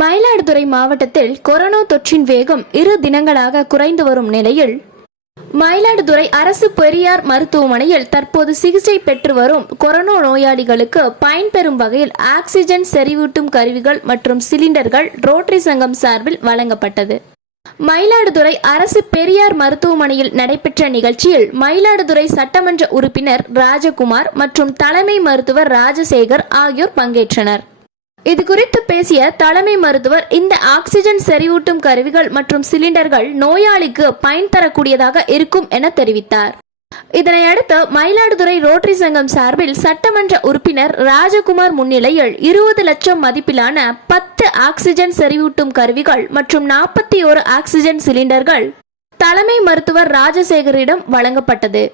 மயிலாடுதுறை மாவட்டத்தில் கொரோனா தொற்றின் வேகம் இரு தினங்களாக குறைந்து வரும் நிலையில் மயிலாடுதுறை அரசு பெரியார் மருத்துவமனையில் தற்போது சிகிச்சை பெற்று வரும் கொரோனா நோயாளிகளுக்கு பயன்பெறும் வகையில் ஆக்சிஜன் செறிவூட்டும் கருவிகள் மற்றும் சிலிண்டர்கள் ரோட்டரி சங்கம் சார்பில் வழங்கப்பட்டது. மயிலாடுதுறை அரசு பெரியார் மருத்துவமனையில் நடைபெற்ற நிகழ்ச்சியில் மயிலாடுதுறை சட்டமன்ற உறுப்பினர் ராஜகுமார் மற்றும் தலைமை மருத்துவர் ராஜசேகர் ஆகியோர் பங்கேற்றனர். இது குறித்து பேசிய தலைமை மருத்துவர் இந்த ஆக்சிஜன் செறிவூட்டும் கருவிகள் மற்றும் சிலிண்டர்கள் நோயாளிக்கு பயன் தரக்கூடியதாக இருக்கும் என தெரிவித்தார். இதனையடுத்து மயிலாடுதுறை ரோட்டரி சங்கம் சார்பில் சட்டமன்ற உறுப்பினர் ராஜகுமார் முன்னிலையில் இருபது லட்சம் மதிப்பிலான பத்து ஆக்சிஜன் செறிவூட்டும் கருவிகள் மற்றும் நாற்பத்தி ஒரு ஆக்சிஜன் சிலிண்டர்கள் தலைமை மருத்துவர் ராஜசேகரிடம் வழங்கப்பட்டது.